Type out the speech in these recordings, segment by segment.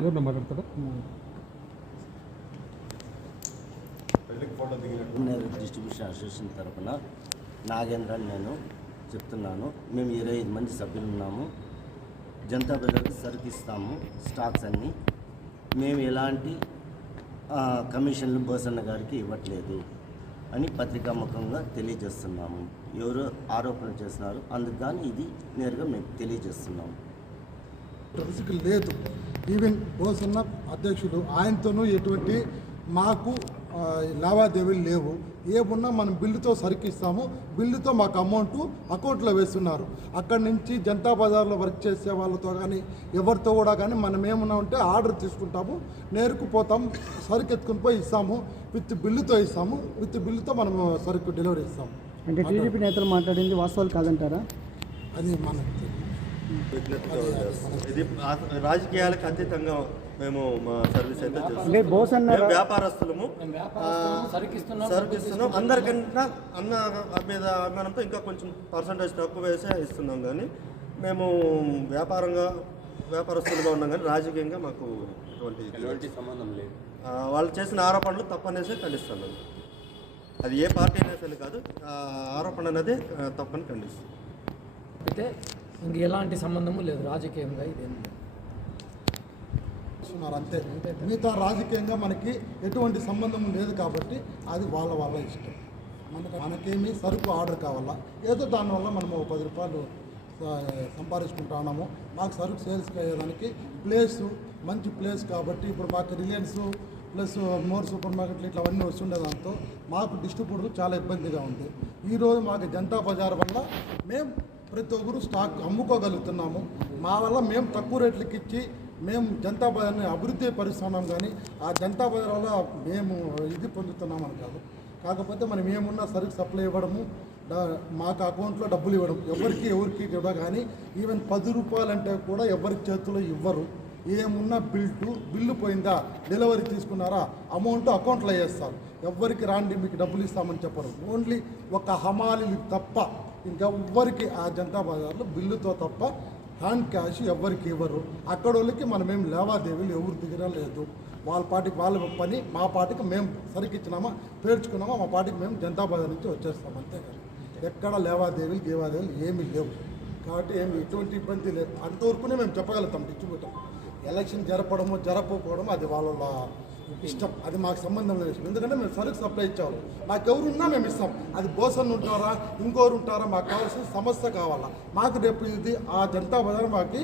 ఎవరు మాట్లాడతారా? Distribution association తరఫున నాగేంద్ర నేను చెప్తున్నాను. మేము 25 మంది సభ్యులు ఉన్నాము. జనతా బజార్కి సరుకు ఇస్తాము. స్టాక్స్ అన్నీ మేము ఎలాంటి కమిషన్లు బోసన్న గారికి ఇవ్వట్లేదు అని పత్రికాముఖంగా తెలియజేస్తున్నాము. ఎవరు ఆరోపణలు చేస్తున్నారు, అందుకు కానీ ఇది నేరుగా మేము తెలియజేస్తున్నాము. రిస్క్ లేదు. ఈవెన్ బోసన్న అధ్యక్షుడు ఆయనతోనూ ఎటువంటి మాకు లావాదేవీలు లేవు. ఏమున్నా మనం బిల్లుతో సరికిస్తాము. బిల్లుతో మాకు అమౌంట్ అకౌంట్లో వేస్తున్నారు. అక్కడి నుంచి జనతా బజార్లో వర్క్ చేసే వాళ్ళతో కానీ ఎవరితో కూడా కానీ మనం ఏమన్నా ఉంటే ఆర్డర్ తీసుకుంటాము, నేరుకు పోతాం, సరుకు ఎత్తుకుని పోయి ఇస్తాము. విత్ బిల్లుతో ఇస్తాము. విత్ బిల్లుతో మనం సరుకు డెలివరీ ఇస్తాము. అంటే టీడీపీ నేతలు మాట్లాడింది వాస్తవాలు కాదంటారా? అది మనకు ఇది రాజకీయాలకు అతీతంగా మేము మా సర్వీస్ అయితే చేస్తాం. వ్యాపారస్తులము సరుకిస్తున్నాం. అందరికన్నా అన్న మీద అభిమానంతో ఇంకా కొంచెం పర్సంటేజ్ తక్కువ వేసే ఇస్తున్నాం. కానీ మేము వ్యాపారస్తులుగా ఉన్నాం. కానీ రాజకీయంగా మాకు ఎటువంటి సంబంధం లేదు. వాళ్ళు చేసిన ఆరోపణలు తప్పనేసే ఖండిస్తున్నాం. అది ఏ పార్టీ అయినా కాదు, ఆరోపణ అనేది తప్పని ఖండిస్తుంది. అయితే ఇంక ఎలాంటి సంబంధము లేదు రాజకీయంగా. ఇదేం అంతే. మిగతా రాజకీయంగా మనకి ఎటువంటి సంబంధం లేదు కాబట్టి అది వాళ్ళ ఇష్టం. మనకేమీ సరుకు ఆర్డర్ కావాలా, ఏదో దానివల్ల మనము 10 రూపాయలు సంపాదించుకుంటున్నాము. మాకు సరుకు సేల్స్కి అయ్యేదానికి ప్లేసు మంచి ప్లేస్ కాబట్టి ఇప్పుడు మాకు రిలయన్స్ ప్లస్ మోర్ సూపర్ మార్కెట్లు ఇట్లా అవన్నీ వస్తుండే దాంతో మాకు డిస్ట్రిబ్యూటర్లు చాలా ఇబ్బందిగా ఉంది. ఈరోజు మాకు జనతా బజార్ వల్ల మేము ప్రతి ఒక్కరు స్టాక్ అమ్ముకోగలుగుతున్నాము. మా వల్ల మేము తక్కువ రేట్లకి ఇచ్చి మేము జనతా బజార్ని అభివృద్ధి పరుస్తున్నాం. కానీ ఆ జనతా బజార్ వల్ల మేము ఇది పొందుతున్నామని కాదు. కాకపోతే మనం ఏమున్నా సరుకు సప్లై ఇవ్వడము, మాకు అకౌంట్లో డబ్బులు ఇవ్వడం, ఎవరికి ఇవ్వడం. కానీ ఈవెన్ 10 రూపాయలు అంటే కూడా ఎవరికి చేతిలో ఇవ్వరు. ఏమున్నా బిల్లు పోయిందా, డెలివరీ తీసుకున్నారా, అమౌంట్ అకౌంట్లో వేస్తారు. ఎవరికి రాండి మీకు డబ్బులు ఇస్తామని చెప్పరు. ఓన్లీ ఒక హమాలీలు తప్ప ఇంకెవ్వరికి ఆ జనతా బజార్లో బిల్లుతో తప్ప హ్యాండ్ క్యాష్ ఎవరికి ఇవ్వరు. అక్కడ వాళ్ళకి మనమేం లావాదేవీలు ఎవరు దిగరా లేదు. వాళ్ళ పార్టీకి వాళ్ళ పని, మా పార్టీకి మేము సరికిచ్చినామా పేర్చుకున్నామా మా పార్టీకి మేము జనతా బజార్ నుంచి వచ్చేస్తాం. అంతేకాదు ఎక్కడ లేవాదేవీలు ఏమీ లేవు. కాబట్టి ఏమి ఎటువంటి ఇబ్బంది లేదు. అంతవరకునే మేము చెప్పగలుగుతాం. డిస్ట్రిబ్యూటర్ ఎలక్షన్ జరపకపోవడం అది వాళ్ళ ఇష్టం. అది మాకు సంబంధం లేదు. ఎందుకంటే మేము సరుకు సప్లై ఇచ్చాము. మాకెవరున్నా మేము ఇస్తాం. అది బోసన్ ఉంటారా ఇంకోరు ఉంటారా, మాకు కావాల్సిన సమస్య కావాలా. మాకు రేపు ఇది ఆ జనతా బజార్ మాకు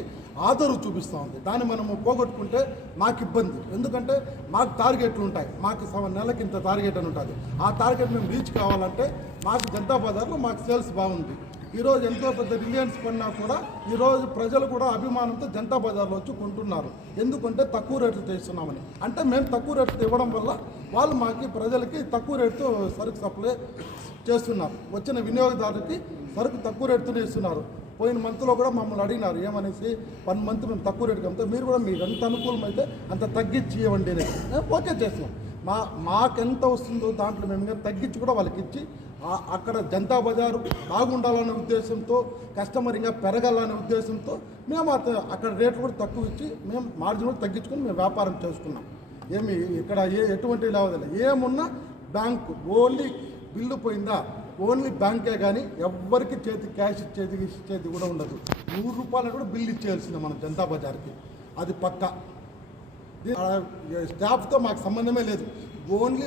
ఆదరు చూపిస్తూ ఉంది. దాన్ని మనము పోగొట్టుకుంటే మాకు ఇబ్బంది. ఎందుకంటే మాకు టార్గెట్లు ఉంటాయి. మాకు నెలకి ఇంత టార్గెట్ అని ఉంటుంది. ఆ టార్గెట్ మేము రీచ్ కావాలంటే మాకు జనతా బజార్లో మాకు సేల్స్ బాగుంది. ఈరోజు ఎంతో పెద్ద రిలయన్స్ కొన్నా కూడా ఈరోజు ప్రజలు కూడా అభిమానంతో జనతా బజార్లో వచ్చి కొంటున్నారు. ఎందుకంటే తక్కువ రేట్లు చేస్తున్నామని. అంటే మేము తక్కువ రేట్లు ఇవ్వడం వల్ల వాళ్ళు మాకు ప్రజలకి తక్కువ రేటుతో సరుకు సప్లై చేస్తున్నారు. వచ్చిన వినియోగదారులకి సరుకు తక్కువ రేటుతోనే ఇస్తున్నారు. పోయిన మంత్లో కూడా మమ్మల్ని అడిగినారు ఏమనేసి 1 మంత్ మేము తక్కువ రేటుకి అమ్మితే మీరు కూడా మీకు ఎంత అనుకూలమైతే అంత తగ్గించి ఇవ్వండి అనేది ఓకే చేస్తున్నాం. మాకెంత వస్తుందో దాంట్లో మేము తగ్గించి కూడా వాళ్ళకి ఇచ్చి అక్కడ జనతా బజారు బాగుండాలనే ఉద్దేశంతో, కస్టమర్ ఇంకా పెరగాలనే ఉద్దేశంతో మేము అక్కడ రేట్లు కూడా తక్కువ ఇచ్చి మేము మార్జిన్ కూడా తగ్గించుకొని మేము వ్యాపారం చేసుకున్నాం. ఏమి ఇక్కడ ఎటువంటి లావాదేవీలు ఏమున్నా బ్యాంకు ఓన్లీ బిల్లు పోయిందా ఓన్లీ బ్యాంకే. కానీ ఎవ్వరికి క్యాష్ ఇచ్చేది కూడా ఉండదు. 100 రూపాయలు కూడా బిల్లు ఇచ్చేయాల్సిందే మన జనతా బజార్కి. అది పక్కా. స్టాఫ్తో మాకు సంబంధమే లేదు. ఓన్లీ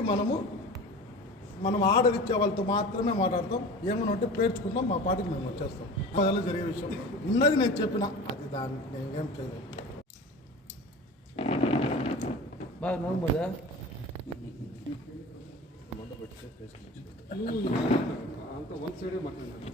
మనం ఆర్డర్ ఇచ్చే వాళ్ళతో మాత్రమే మాట్లాడతాం. ఏమైనా ఉంటే పేర్చుకుంటాం, మా పార్టీకి మేము వచ్చేస్తాం. అలా జరిగే విషయం ఉన్నది నేను చెప్పిన అది దానికి నేను ఏం చేయలేదు. అంత వన్ సైడే మాట్లాడారు.